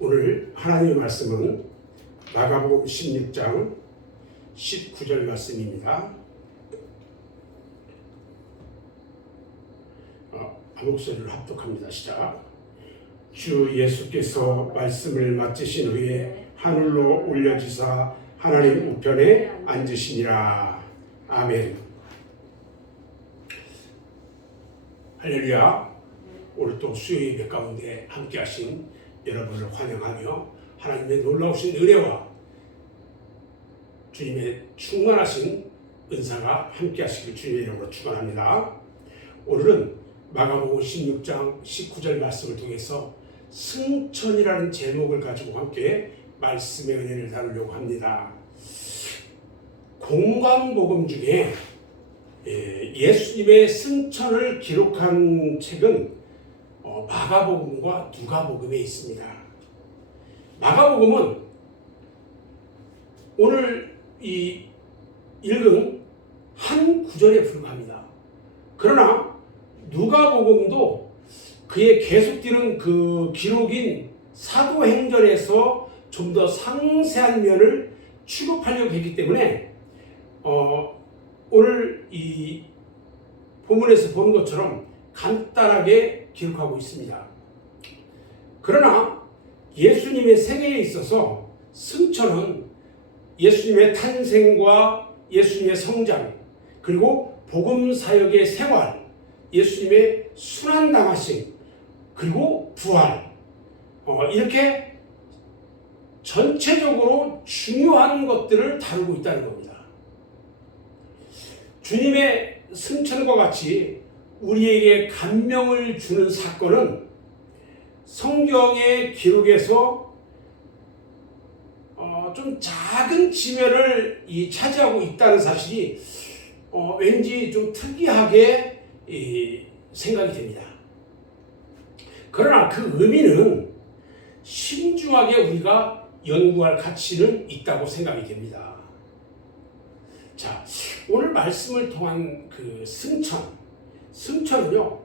오늘 하나님의 말씀은 마가복음 16장 19절 말씀입니다. 목소리를 합독합니다. 시작. 주 예수께서 말씀을 마치신 후에 하늘로 올려지사 하나님 우편에 앉으시니라. 아멘. 할렐루야. 오늘 또 수요 예배 가운데 함께 하신 여러분을 환영하며 하나님의 놀라우신 은혜와 주님의 충만하신 은사가 함께 하시길 주님의 이름으로 축원합니다. 오늘은 마가복음 16장 19절 말씀을 통해서 승천이라는 제목을 가지고 함께 말씀의 은혜를 다루려고 합니다. 공관복음 중에 예수님의 승천을 기록한 책은 마가복음과 누가복음에 있습니다. 마가복음은 오늘 이 읽은 한 구절에 불과합니다. 그러나 누가복음도 그의 계속되는 그 기록인 사도행전에서 좀 더 상세한 면을 취급하려고 했기 때문에 오늘 이 본문에서 본 것처럼 간단하게 기록하고 있습니다. 그러나 예수님의 생애에 있어서 승천은 예수님의 탄생과 예수님의 성장, 그리고 복음 사역의 생활, 예수님의 순환당하심, 그리고 부활, 이렇게 전체적으로 중요한 것들을 다루고 있다는 겁니다. 주님의 승천과 같이 우리에게 감명을 주는 사건은 성경의 기록에서 좀 작은 지면을 차지하고 있다는 사실이 왠지 좀 특이하게 생각이 됩니다. 그러나 그 의미는 신중하게 우리가 연구할 가치는 있다고 생각이 됩니다. 자, 오늘 말씀을 통한 그 승천은요,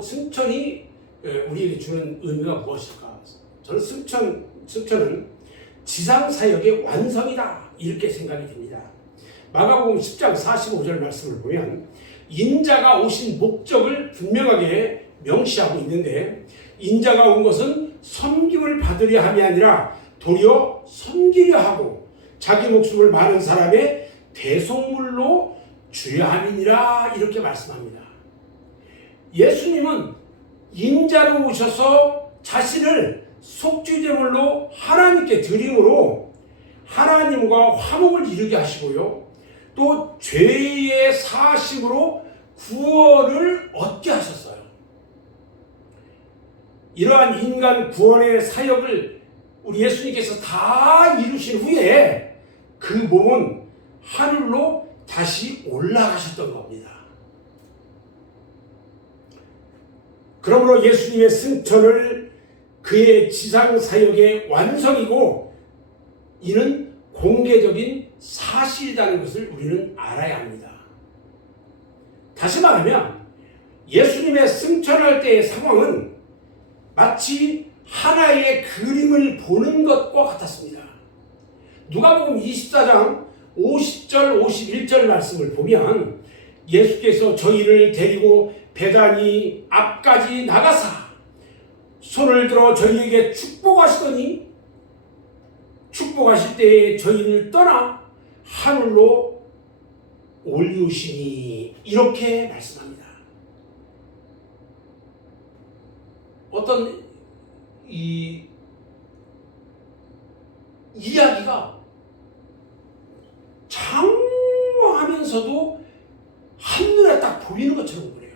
승천이 우리에게 주는 의미가 무엇일까? 저는 승천은 지상사역의 완성이다, 이렇게 생각이 됩니다. 마가복음 10장 45절 말씀을 보면 인자가 오신 목적을 분명하게 명시하고 있는데, 인자가 온 것은 섬김을 받으려 함이 아니라 도리어 섬기려 하고 자기 목숨을 많은 사람의 대속물로 주려 함이니라, 이렇게 말씀합니다. 예수님은 인자로 오셔서 자신을 속죄제물로 하나님께 드림으로 하나님과 화목을 이루게 하시고요, 또 죄의 사심으로 구원을 얻게 하셨어요. 이러한 인간 구원의 사역을 우리 예수님께서 다 이루신 후에 그 몸은 하늘로 다시 올라가셨던 겁니다. 그러므로 예수님의 승천을 그의 지상사역의 완성이고 이는 공개적인 사실이라는 것을 우리는 알아야 합니다. 다시 말하면 예수님의 승천할 때의 상황은 마치 하나의 그림을 보는 것과 같았습니다. 누가복음 24장 50절 51절 말씀을 보면 예수께서 저희를 데리고 베다니 앞까지 나가사 손을 들어 저희에게 축복하시더니 축복하실 때에 저희를 떠나 하늘로 올리우시니, 이렇게 말씀합니다. 어떤 이 이야기가 장황하면서도 한눈에 딱 보이는 것처럼 그래요.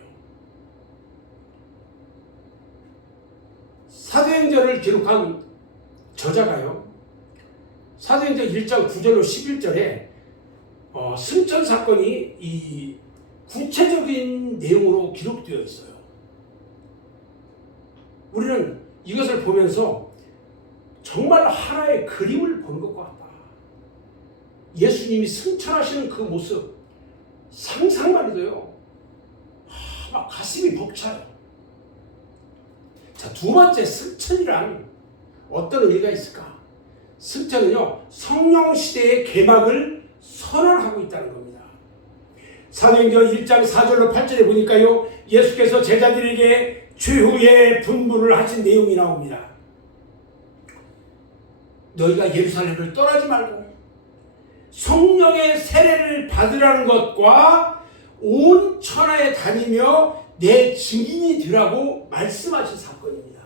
사도행전을 기록한 저자가요, 사도행전 1장 9절로 11절에 승천 사건이 이 구체적인 내용으로 기록되어 있어요. 우리는 이것을 보면서 정말 하나의 그림을 보는 것과 같다. 예수님이 승천하시는 그 모습 상상만 해도요, 막 가슴이 벅차요. 자, 두 번째 승천이란 어떤 의미가 있을까? 승천은요, 성령 시대의 개막을 선언하고 있다는 겁니다. 사도행전 1장 4절로 8절에 보니까요, 예수께서 제자들에게 최후의 분부를 하신 내용이 나옵니다. 너희가 예루살렘을 떠나지 말고 성령의 세례를 받으라는 것과 온 천하에 다니며 내 증인이 되라고 말씀하신 사건입니다.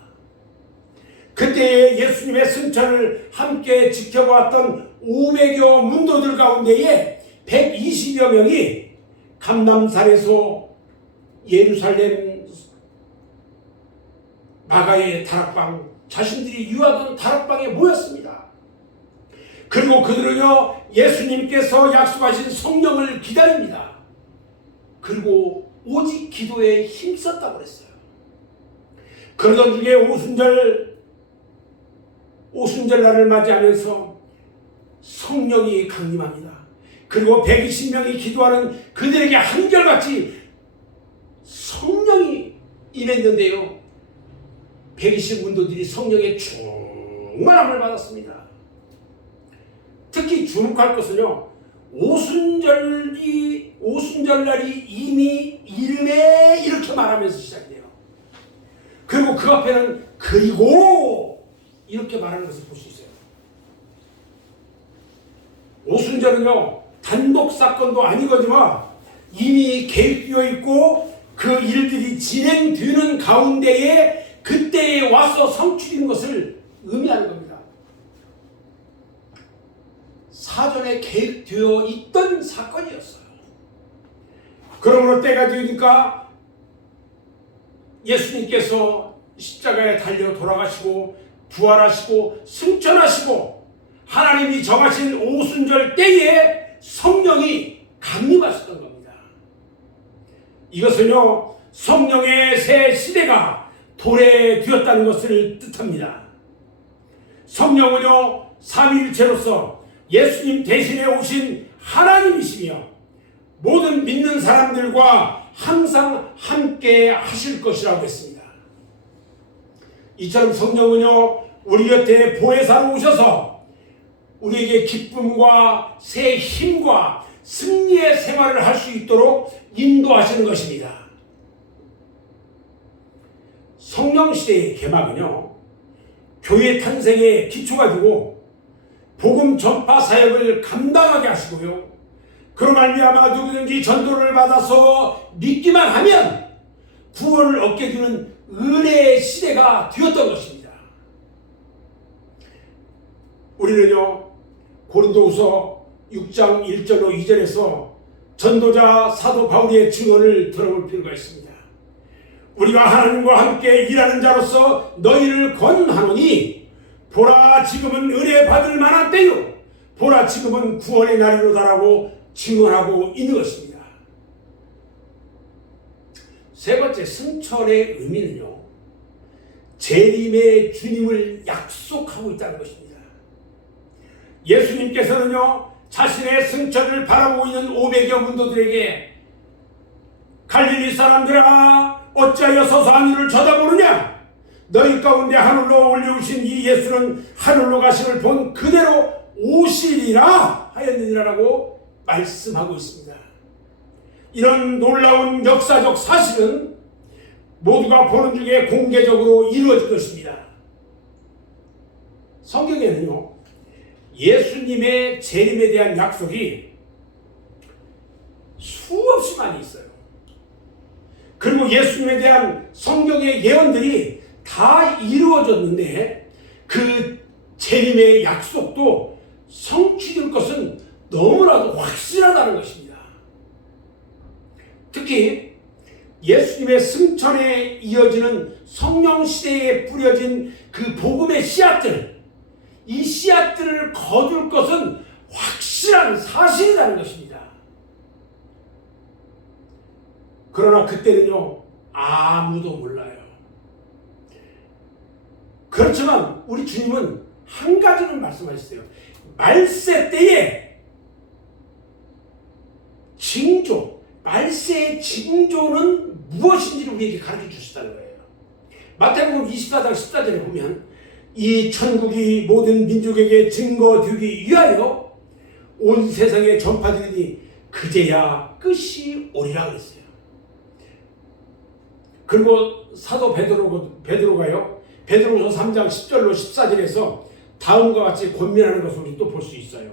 그때 예수님의 승천을 함께 지켜보았던 500여 문도들 가운데에 120여 명이 감람산에서 예루살렘 마가의 다락방, 자신들이 유하던 다락방에 모였습니다. 그리고 그들은요, 예수님께서 약속하신 성령을 기다립니다. 그리고 오직 기도에 힘썼다고 그랬어요. 그러던 중에 오순절날을 맞이하면서 성령이 강림합니다. 그리고 120명이 기도하는 그들에게 한결같이 성령이 임했는데요, 120 문도들이 성령의 충만함을 받았습니다. 특히 주목할 것은요, 오순절날이 이미 이름에 이렇게 말하면서 시작돼요. 그리고 그 앞에는 그리고 이렇게 말하는 것을 볼 수 있어요. 오순절은요, 단독 사건도 아니거지만 이미 계획되어 있고 그 일들이 진행되는 가운데에 그때에 와서 성취된 것을 의미하는 겁니다. 사전에 계획되어 있던 사건이었어요. 그러므로 때가 되니까 예수님께서 십자가에 달려 돌아가시고 부활하시고 승천하시고 하나님이 정하신 오순절 때에 성령이 강림하셨던 겁니다. 이것은요, 성령의 새 시대가 도래되었다는 것을 뜻합니다. 성령은요, 삼위일체로서 예수님 대신에 오신 하나님이시며 모든 믿는 사람들과 항상 함께 하실 것이라고 했습니다. 이처럼 성령은요, 우리 곁에 보혜사로 오셔서 우리에게 기쁨과 새 힘과 승리의 생활을 할 수 있도록 인도하시는 것입니다. 성령 시대의 개막은요, 교회 탄생의 기초가 되고 복음 전파 사역을 감당하게 하시고요, 그로 말미암아 누구든지 전도를 받아서 믿기만 하면 구원을 얻게 되는 은혜의 시대가 되었던 것입니다. 우리는요, 고린도후서 6장 1절로 2절에서 전도자 사도 바울의 증언을 들어볼 필요가 있습니다. 우리가 하나님과 함께 일하는 자로서 너희를 권하노니 보라, 지금은 은혜 받을 만한 때요, 보라, 지금은 구원의 날이로다라고 증언하고 있는 것입니다. 세 번째, 승천의 의미는요, 재림의 주님을 약속하고 있다는 것입니다. 예수님께서는요, 자신의 승천을 바라보고 있는 500여 문도들에게 갈릴리 사람들아, 어찌하여 서서 하늘을 쳐다보느냐? 너희 가운데 하늘로 올려오신 이 예수는 하늘로 가심을 본 그대로 오시리라 하였느니라라고 말씀하고 있습니다. 이런 놀라운 역사적 사실은 모두가 보는 중에 공개적으로 이루어진 것입니다. 성경에는요, 예수님의 재림에 대한 약속이 수없이 많이 있어요. 그리고 예수님에 대한 성경의 예언들이 다 이루어졌는데 그 재림의 약속도 성취될 것은 너무나도 확실하다는 것입니다. 특히 예수님의 승천에 이어지는 성령 시대에 뿌려진 그 복음의 씨앗들, 이 씨앗들을 거둘 것은 확실한 사실이라는 것입니다. 그러나 그때는요, 아무도 몰라요. 그렇지만 우리 주님은 한 가지는 말씀하셨어요. 말세 때에 징조, 말세의 징조는 무엇인지를 우리에게 가르쳐 주셨다는 거예요. 마태복음 24장 14절에 보면 이 천국이 모든 민족에게 증거되기 위하여 온 세상에 전파되니 그제야 끝이 오리라 그랬어요. 그리고 사도 베드로가요, 베드로서 3장 10절로 14절에서 다음과 같이 권면하는 것을 우리 또 볼 수 있어요.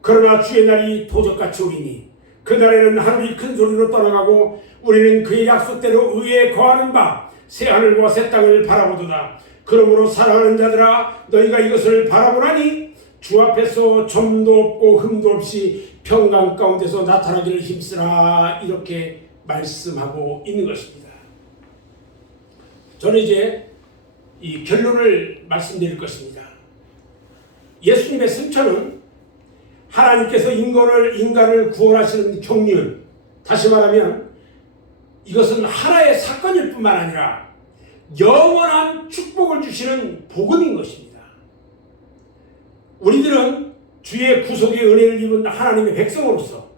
그러나 주의 날이 도적같이 오리니 그날에는 하늘이 큰 소리로 떠나가고 우리는 그의 약속대로 의에 거하는 바 새 하늘과 새 땅을 바라보도다. 그러므로 사랑하는 자들아, 너희가 이것을 바라보라니 주 앞에서 점도 없고 흠도 없이 평강 가운데서 나타나기를 힘쓰라. 이렇게 말씀하고 있는 것입니다. 저는 이제 이 결론을 말씀드릴 것입니다. 예수님의 승천은 하나님께서 인간을 구원하시는 경륜, 다시 말하면 이것은 하나의 사건일 뿐만 아니라 영원한 축복을 주시는 복음인 것입니다. 우리들은 주의 구속의 은혜를 입은 하나님의 백성으로서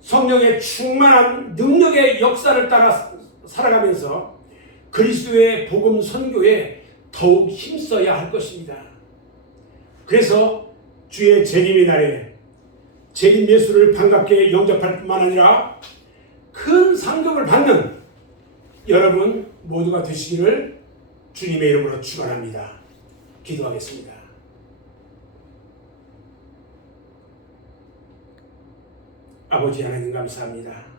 성령의 충만한 능력의 역사를 따라 살아가면서 그리스도의 복음 선교에 더욱 힘써야 할 것입니다. 그래서 주의 재림의 날에 재림 예수를 반갑게 영접할 뿐만 아니라 큰 상급을 받는 여러분 모두가 되시기를 주님의 이름으로 축원합니다. 기도하겠습니다. 아버지 하나님 감사합니다.